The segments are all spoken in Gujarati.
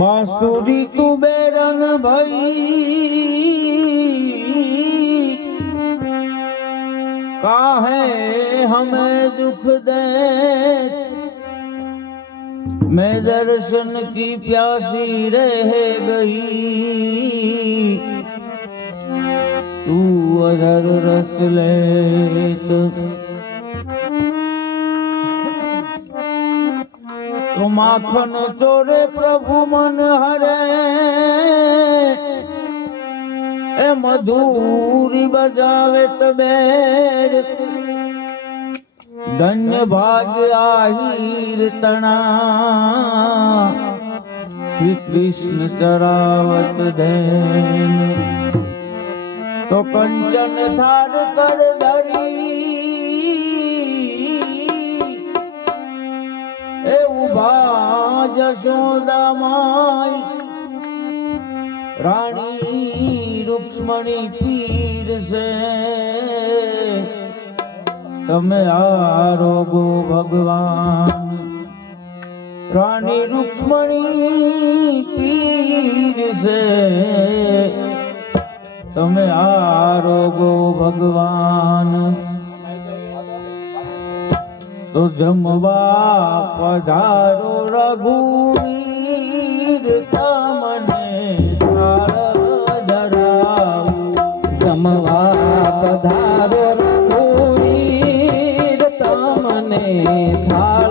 બાંસુરી કુબેરન ભઈ કાહે હમે દુખ દે મેં દર્શન કી પ્યાસી રહે ગઈ વધારો રસ લે તો માખન ચોરે પ્રભુ મન હરે. એ મધુરી બજાવે તબે ધન્ય ભાગ આહીર તણા. શ્રી કૃષ્ણ ચરાવત ધૈન તો કંચન થાર કર ધરી. એ ઊભા જશોદા માય રાણી રૂક્ષ્મણી પીર છે તમે આરોગો ભગવાન. રાણી રૂક્ષ્મણી પીર છે તમે આરોગો ભગવાન. તો જમવા પધારો રઘુવીર તમને થાળ જમવા પધારો રઘુવીર તમને થાળ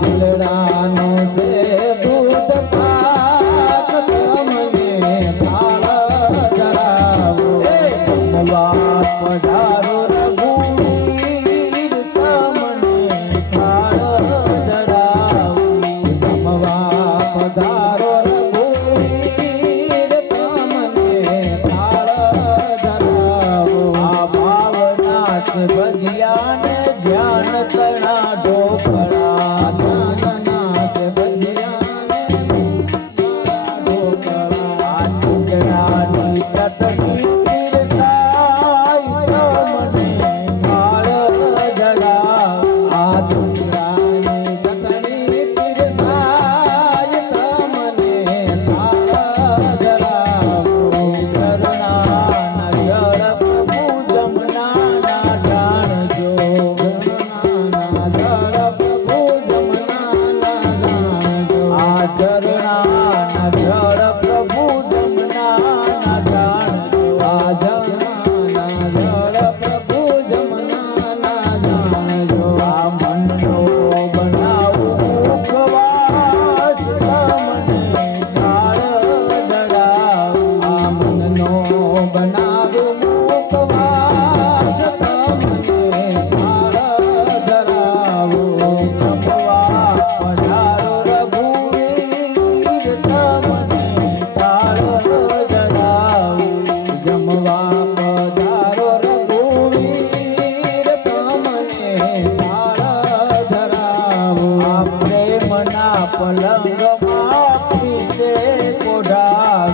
Hallelujah. I'm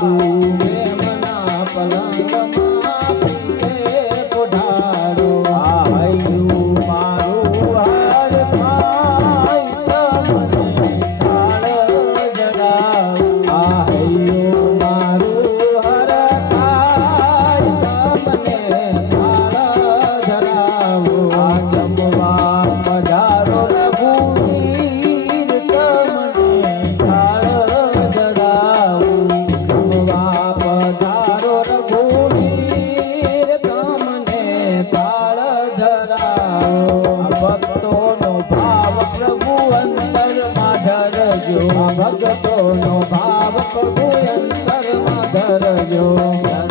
amado. ભગતો નો ભાવ પ્રભુ અંતરમાં ધરજો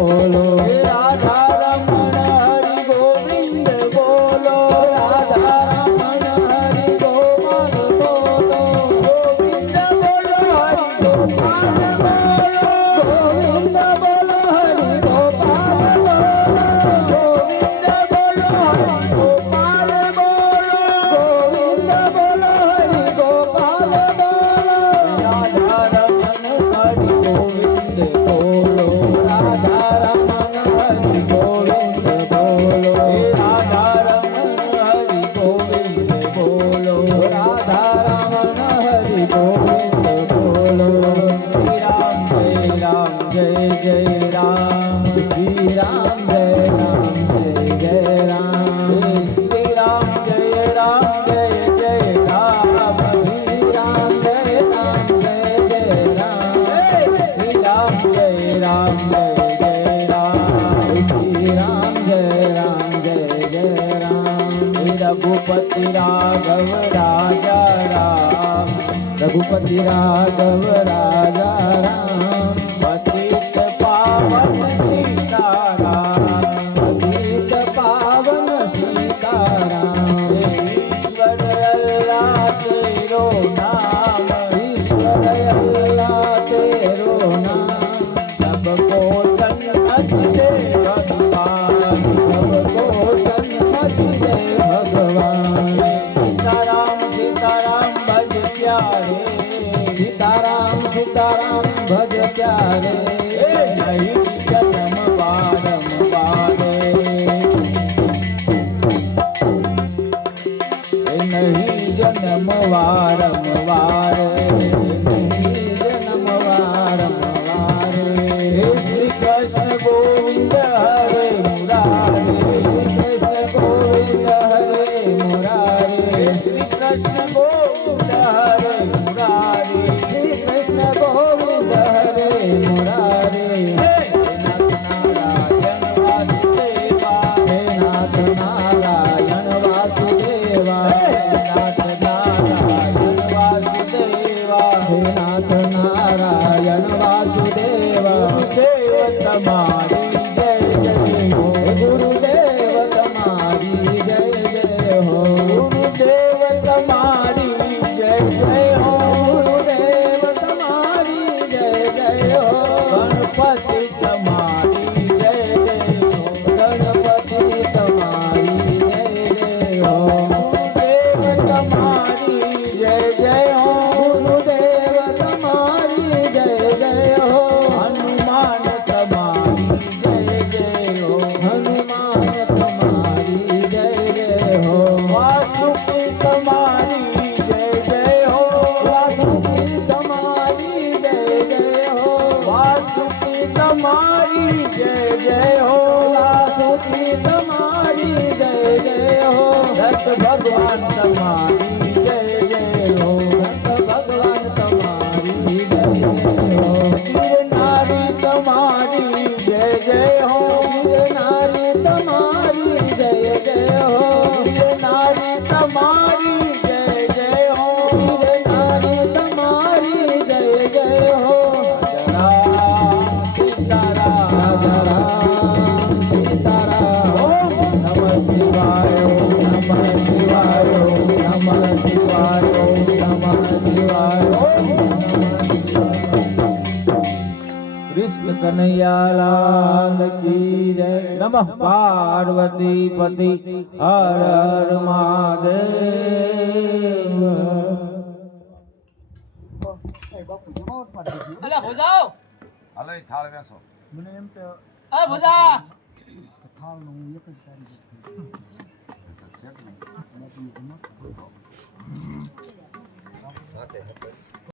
বলো। રઘુપતિ રાઘવ રાજા રામ રઘુપતિ રાઘવ રાજા રામ નહીં જન્મ વારંવાર જન્મ વારંવાર શ્રી કૃષ્ણ ગોવિંદ હરે મુરારે શ્રી કૃષ્ણ ગોવિંદ હરે મુરારે શ્રી કૃષ્ણ ગોવિંદ હરે મુરારે શ્રી કૃષ્ણ ગોવિંદ હરે મુરારે Uhum. भगवान समान કનૈયાલાલ કી જય. નમઃ પાર્વતી પતિ હર હર મહાદેવ. અલા ભોજાઓ. હાલો એ થાળ વેસો અ ભોજા.